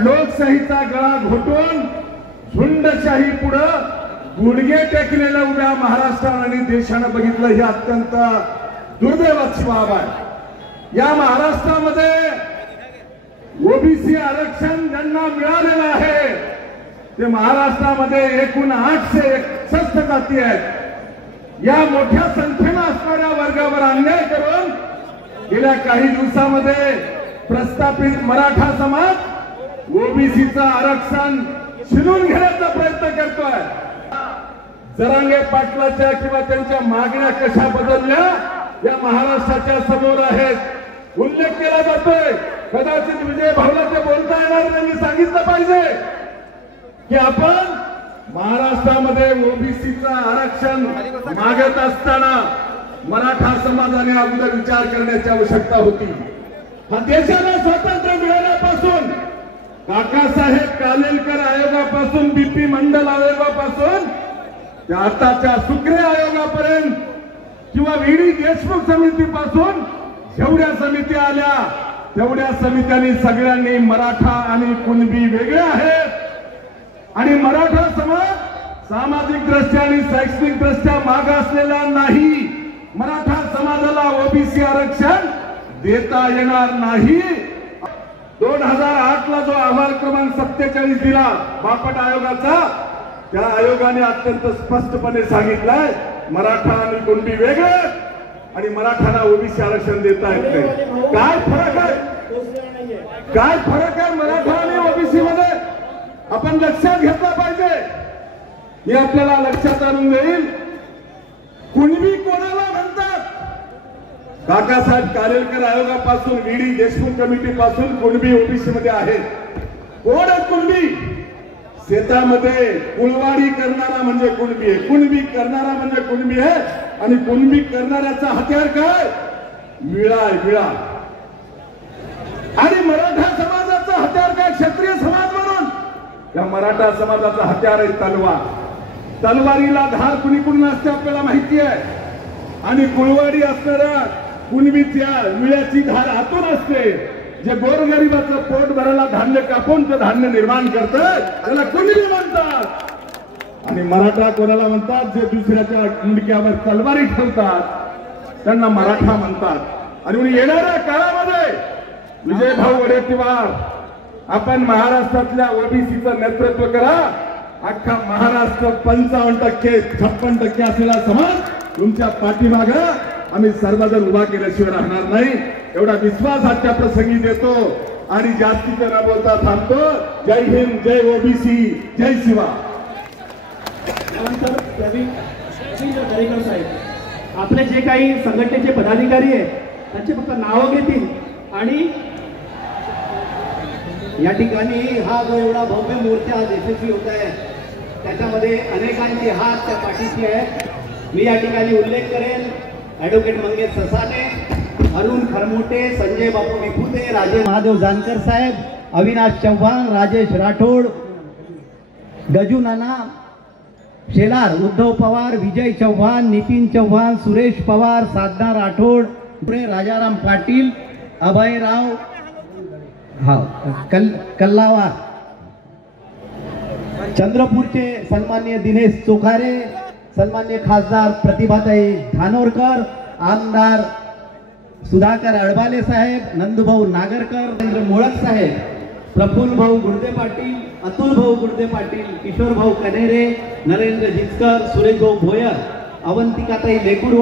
लोकशाहीचा गळा घोटून झुंडशाही पुढे गुडघे टेकलेल्या उभ्या महाराष्ट्राने आणि देशाने बघितलं ही अत्यंत दुर्दैवाची बाब आहे। या महाराष्ट्रामध्ये ओबीसी आरक्षण ज्यांना मिळालेलं आहे ते महाराष्ट्रामध्ये एकूण 861 जाती आहेत। या मोठ्या संख्येने असणाऱ्या वर्गावर अन्याय करून गेल्या काही दिवसांमध्ये प्रस्थापित मराठा समाज ओबीसीचं आरक्षण शिलून घेण्याचा प्रयत्न करतोय। जरांगे पाटलाच्या किंवा त्यांच्या मागण्या कशा बदलल्या या महाराष्ट्राच्या समोर आहेत। उल्लेख केला जातोय, कदाचित विजय भाऊला ते बोलता येणार नाही, मी सांगितलं पाहिजे की आपण महाराष्ट्रामध्ये ओबीसीचं आरक्षण मागत असताना मराठा समाजाने अगोदर विचार करण्याची आवश्यकता होती। हा देशाला स्वातंत्र्य मिळाल्यापासून काकासाहेब कालेलकर आयोगापासून बीपी मंडल आयोगापासून त्या आताच्या सुक्रे आयोगापर्यंत किंवा व्हीडी देशमुख समितीपासून जेवढ्या समित्या आल्या तेवढ्या समित्यांनी सगळ्यांनी मराठा आणि कुणबी वेगळे आहेत आणि मराठा समाज सामाजिक दृष्ट्या आणि शैक्षणिक दृष्ट्या मागासलेला नाही। मराठा समाजाला ओबीसी आरक्षण देता येणार नाही। 2008 ला जो अहवाल क्रमांक 47 दिला बापट आयोगाचा, त्या आयोगाने अत्यंत स्पष्टपणे सांगितलंय मराठा आणि कुणबी वेगळे आणि मराठाला ओबीसी आरक्षण देता येत नाही। काय फरक आहे, काय फरक आहे मराठा आणि ओबीसी मध्ये आपण लक्षात घेतला पाहिजे। हे आपल्याला लक्षात आणून देईल कुणबी कोणाला म्हणतात। काकासाहेब कालेलकर आयोगापासून व्हीडी देशमुख कमिटी पासून कुणबी ओबीसी मध्ये आहेत। कोण आहेत कुणबी? शेतामध्ये कुळवाडी करणारा म्हणजे कुणबी आहे, कुणबी करणारा म्हणजे कुणबी आहे आणि कुणबी करणाऱ्याचा हत्यार काय? विळा आहे, विळा। आणि मराठा समाजाचा हत्यार काय? क्षत्रिय समाज म्हणून या मराठा समाजाचा हत्यार आहे तलवार। तलवारीला धार कुणीकडून असते आपल्याला माहिती आहे आणि कुळवाडी असणाऱ्या कुणबीच्या विळ्याची धार आतून असते। जे गोरगरिबाचं पोट भरायला धान्य कापून ते धान्य निर्माण करतात त्याला कुणबी म्हणतात। आणि मराठा कोणाला म्हणतात? जे दुसऱ्याच्या मुंडक्यावर तलवारी ठेवतात त्यांना मराठा म्हणतात। आणि म्हणून येणाऱ्या काळामध्ये विजय भाऊ वडेट्टीवार आपण महाराष्ट्रातल्या ओबीसीचं नेतृत्व करा। अख्खा महाराष्ट्र 55% 56% असलेला समाज तुमच्या पाठीमागे आम्ही सर्वजण उभा केल्याशिवाय राहणार नाही, एवढा विश्वास आजच्या प्रसंगी देतो आणि जास्तीचं न बोलता थांबतो। जय हिंद, जय ओबीसी, जय शिवा। दरेकर साहेब आपले जे काही संघटनेचे पदाधिकारी आहेत त्यांचे फक्त नावं घेतील आणि या ठिकाणी हा जो एवढा भव्य मोर्चा यशस्वी होत आहे त्याच्यामध्ये अनेकांचे हात त्या पाठीशी आहेत। मी या ठिकाणी उल्लेख करेन ॲडव्होकेट मंगेश ससाने, अरुण खरमोटे, संजय बापू विभूते, राजेश महादेव जानकर साहेब, अविनाश चव्हाण, राजेश राठोड, गजू नाना शेलार, उद्धव पवार, विजय चव्हाण, नितीन चव्हाण, सुरेश पवार, साधना राठोड, राजाराम पाटील, अभयराव कल्लावा, चंद्रपूरचे सन्माननीय दिनेश चोखारे, सन्माननीय खासदार प्रतिभाताई धानोरकर, आमदार सुधाकर अडबाले साहेब, नंदूभाऊ नागरकर, नरेंद्र मोळक साहेब, प्रफुल्ल भाऊ गुर्दे पाटील, अतुल भाऊ गुर्दे पाटील, किशोर भाऊ कनेरे, नरेंद्र जिचकर, सुरेश भाऊ भोयर, अवंतिकाताई लेकुड